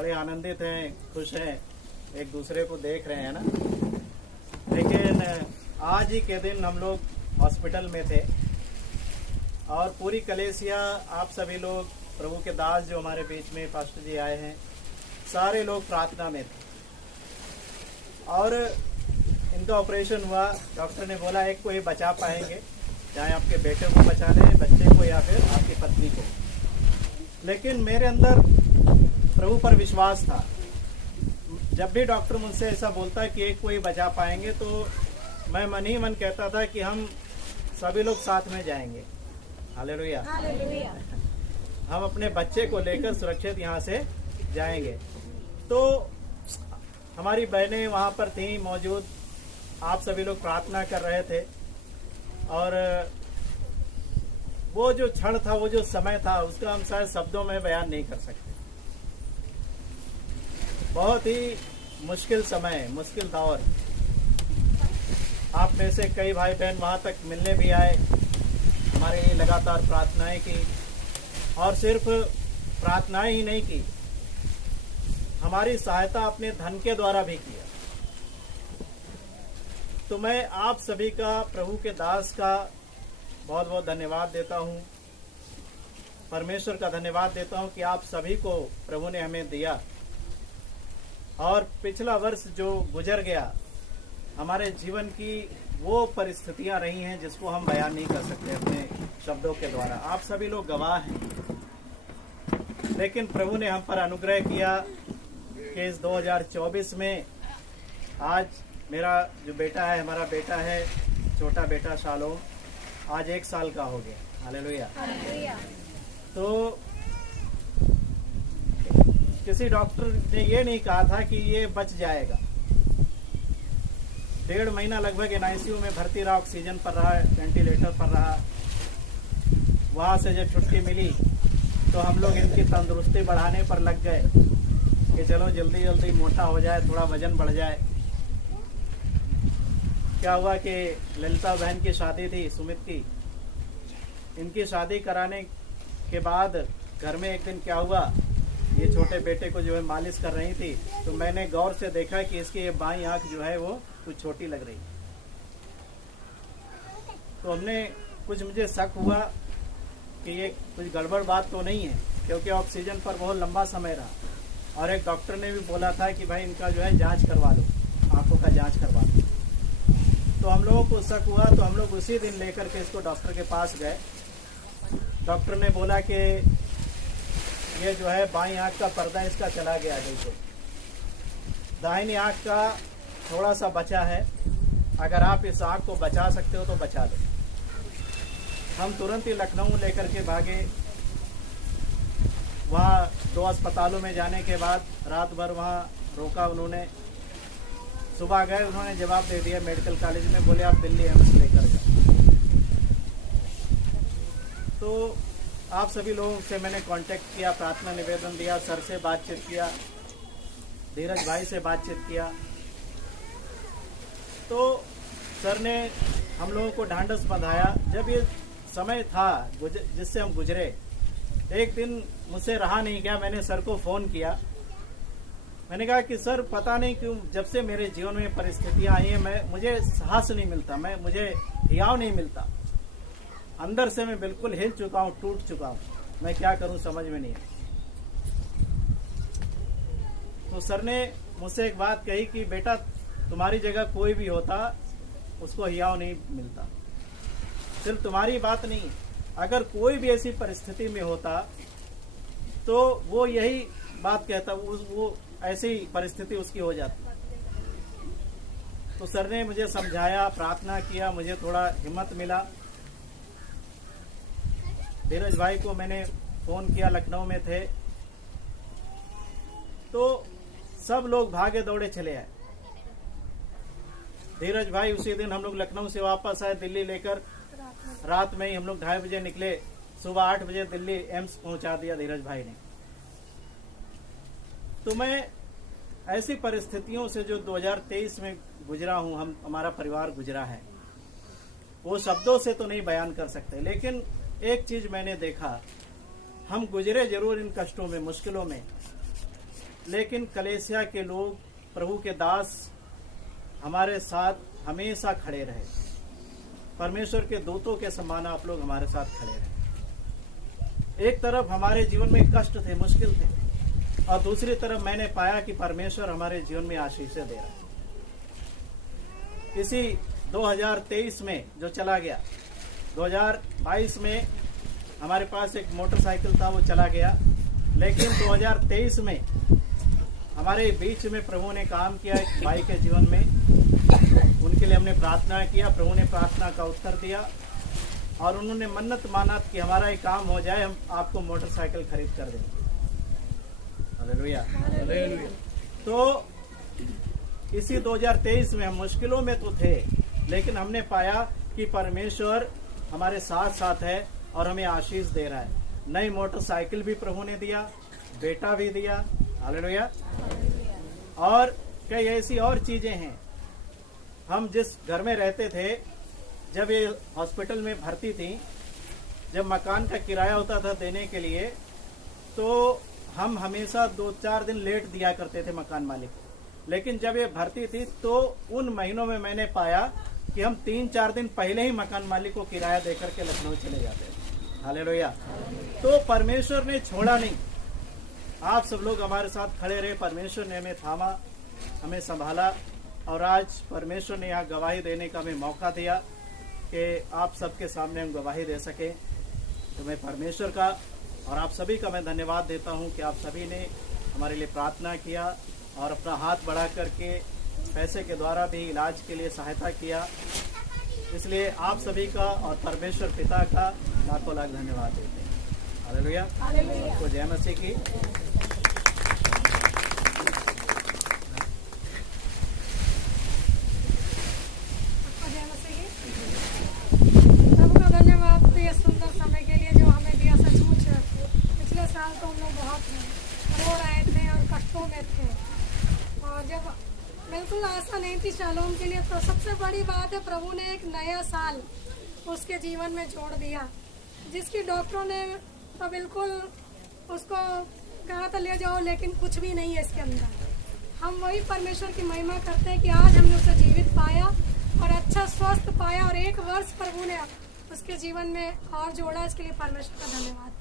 बड़े आनंदित हैं, खुश हैं, एक दूसरे को देख रहे हैं ना। लेकिन आज ही के दिन हम लोग हॉस्पिटल में थे और पूरी कलेसिया, आप सभी लोग, प्रभु के दास जो हमारे बीच में पास्टर जी आए हैं, सारे लोग प्रार्थना में थे और इनका ऑपरेशन हुआ। डॉक्टर ने बोला एक को ही बचा पाएंगे, चाहे आपके बेटे को बचा लें, बच्चे को, या फिर आपकी पत्नी को। लेकिन मेरे अंदर प्रभु पर विश्वास था। जब भी डॉक्टर मुझसे ऐसा बोलता है कि एक को ही बचा पाएंगे, तो मैं मन ही मन कहता था कि हम सभी लोग साथ में जाएंगे। हालेलुया। हम अपने बच्चे को लेकर सुरक्षित यहाँ से जाएंगे। तो हमारी बहनें वहाँ पर थीं मौजूद, आप सभी लोग प्रार्थना कर रहे थे और वो जो क्षण था, वो जो समय था, उसका हम शायद शब्दों में बयान नहीं कर सकते। बहुत ही मुश्किल समय, मुश्किल दौर। आप में से कई भाई बहन वहाँ तक मिलने भी आए, हमारे लिए लगातार प्रार्थनाएं की और सिर्फ प्रार्थनाएं ही नहीं की, हमारी सहायता अपने धन के द्वारा भी किया। तो मैं आप सभी का, प्रभु के दास का बहुत बहुत धन्यवाद देता हूँ। परमेश्वर का धन्यवाद देता हूँ कि आप सभी को प्रभु ने हमें दिया। और पिछला वर्ष जो गुजर गया, हमारे जीवन की वो परिस्थितियां रही हैं जिसको हम बयान नहीं कर सकते अपने शब्दों के द्वारा। आप सभी लोग गवाह हैं। लेकिन प्रभु ने हम पर अनुग्रह किया कि इस 2024 में आज मेरा जो बेटा है, हमारा बेटा है, छोटा बेटा शालोम, आज 1 साल का हो गया। हालेलुया। तो किसी डॉक्टर ने ये नहीं कहा था कि ये बच जाएगा। 1.5 महीना लगभग एनआईसीयू में भर्ती रहा, ऑक्सीजन पर रहा, वेंटिलेटर पर रहा। वहाँ से जब छुट्टी मिली तो हम लोग इनकी तंदुरुस्ती बढ़ाने पर लग गए कि चलो जल्दी जल्दी मोटा हो जाए, थोड़ा वजन बढ़ जाए। क्या हुआ कि ललिता बहन की शादी थी, सुमित की। इनकी शादी कराने के बाद घर में एक दिन क्या हुआ, ये छोटे बेटे को जो है मालिश कर रही थी, तो मैंने गौर से देखा कि इसकी ये बाईं आंख जो है वो कुछ छोटी लग रही। तो मुझे शक हुआ कि ये कुछ गड़बड़ बात तो नहीं है, क्योंकि ऑक्सीजन पर बहुत लंबा समय रहा और एक डॉक्टर ने भी बोला था कि भाई इनका जो है जांच करवा लो, आंखों का जांच करवा लो। तो हम लोगों को शक हुआ, तो हम लोग उसी दिन लेकर के इसको डॉक्टर के पास गए। डॉक्टर ने बोला कि ये जो है बाईं आंख का पर्दा इसका चला गया, देखो दाहिनी आंख का थोड़ा सा बचा है, अगर आप इस आंख को बचा सकते हो तो बचा लो। हम तुरंत ही लखनऊ लेकर के भागे। वहाँ 2 अस्पतालों में जाने के बाद रात भर वहाँ रोका उन्होंने। सुबह गए, उन्होंने जवाब दे दिया मेडिकल कॉलेज में, बोले आप दिल्ली एम्स लेकर जाओ। तो आप सभी लोगों से मैंने कांटेक्ट किया, प्रार्थना निवेदन दिया, सर से बातचीत किया, धीरज भाई से बातचीत किया। तो सर ने हम लोगों को ढांढस बंधाया। जब ये समय था जिससे हम गुजरे, एक दिन मुझसे रहा नहीं गया, मैंने सर को फ़ोन किया। मैंने कहा कि सर पता नहीं क्यों जब से मेरे जीवन में परिस्थितियां आई हैं, मुझे साहस नहीं मिलता, मुझे हियाव नहीं मिलता। अंदर से मैं बिल्कुल हिल चुका हूँ, टूट चुका हूँ। मैं क्या करूँ समझ में नहीं। तो सर ने मुझसे एक बात कही कि बेटा तुम्हारी जगह कोई भी होता उसको हियाव नहीं मिलता। सिर्फ तुम्हारी बात नहीं, अगर कोई भी ऐसी परिस्थिति में होता तो वो यही बात कहता, वो ऐसी परिस्थिति उसकी हो जाती। तो सर ने मुझे समझाया, प्रार्थना किया, मुझे थोड़ा हिम्मत मिला। धीरज भाई को मैंने फोन किया, लखनऊ में थे, तो सब लोग भागे दौड़े चले आए। धीरज भाई उसी दिन हम लोग लखनऊ से वापस आए दिल्ली लेकर। रात में ही हम लोग 2:30 बजे निकले, सुबह 8 बजे दिल्ली एम्स पहुंचा दिया धीरज भाई ने। तो मैं ऐसी परिस्थितियों से जो 2023 में गुजरा हूं, हमारा परिवार गुजरा है, वो शब्दों से तो नहीं बयान कर सकते। लेकिन एक चीज मैंने देखा, हम गुजरे जरूर इन कष्टों में, मुश्किलों में, लेकिन कलेसिया के लोग, प्रभु के दास हमारे साथ हमेशा खड़े रहे। परमेश्वर के दूतों के समान आप लोग हमारे साथ खड़े रहे। एक तरफ हमारे जीवन में कष्ट थे, मुश्किल थे, और दूसरी तरफ मैंने पाया कि परमेश्वर हमारे जीवन में आशीषें दे रहा है। इसी 2023 में जो चला गया, 2022 में हमारे पास एक मोटरसाइकिल था, वो चला गया, लेकिन 2023 में हमारे बीच में प्रभु ने काम किया एक भाई के जीवन में। उनके लिए हमने प्रार्थना किया, प्रभु ने प्रार्थना का उत्तर दिया और उन्होंने मन्नत माना कि हमारा ये काम हो जाए, हम आपको मोटरसाइकिल खरीद कर देंगे। हालेलुया। तो इसी 2023 में हम मुश्किलों में तो थे, लेकिन हमने पाया कि परमेश्वर हमारे साथ साथ है और हमें आशीष दे रहा है। नई मोटरसाइकिल भी प्रभु ने दिया, बेटा भी दिया। हालेलुया। और कई ऐसी और चीजें हैं। हम जिस घर में रहते थे, जब ये हॉस्पिटल में भर्ती थी, जब मकान का किराया होता था देने के लिए, तो हम हमेशा 2-4 दिन लेट दिया करते थे मकान मालिक को। लेकिन जब ये भर्ती थी तो उन महीनों में मैंने पाया कि हम 3-4 दिन पहले ही मकान मालिक को किराया देकर के लखनऊ चले जाते थे। हालेलुया। तो परमेश्वर ने छोड़ा नहीं। आप सब लोग हमारे साथ खड़े रहे, परमेश्वर ने हमें थामा, हमें संभाला, और आज परमेश्वर ने यहाँ गवाही देने का हमें मौका दिया कि आप सबके सामने हम गवाही दे सके। तो मैं परमेश्वर का और आप सभी का मैं धन्यवाद देता हूँ कि आप सभी ने हमारे लिए प्रार्थना किया और अपना हाथ बढ़ा करके पैसे के द्वारा भी इलाज के लिए सहायता किया। इसलिए आप सभी का और परमेश्वर पिता का लाखों लाख धन्यवाद देते हैं। हालेलुया। आपको जय मसीह की। सबका धन्यवाद ये सुंदर समय के लिए जो हमें दिया। सचमुच पिछले साल तो हम लोग बहुत रो रहे थे और कष्टों में थे, और जब बिल्कुल आशा नहीं थी शालोम के लिए, तो सबसे बड़ी बात है प्रभु ने एक नया साल उसके जीवन में जोड़ दिया, जिसकी डॉक्टरों ने तो बिल्कुल उसको कहा था ले जाओ, लेकिन कुछ भी नहीं है इसके अंदर। हम वही परमेश्वर की महिमा करते हैं कि आज हमने उसे जीवित पाया और अच्छा स्वस्थ पाया, और 1 वर्ष प्रभु ने उसके जीवन में और जोड़ा। इसके लिए परमेश्वर का धन्यवाद।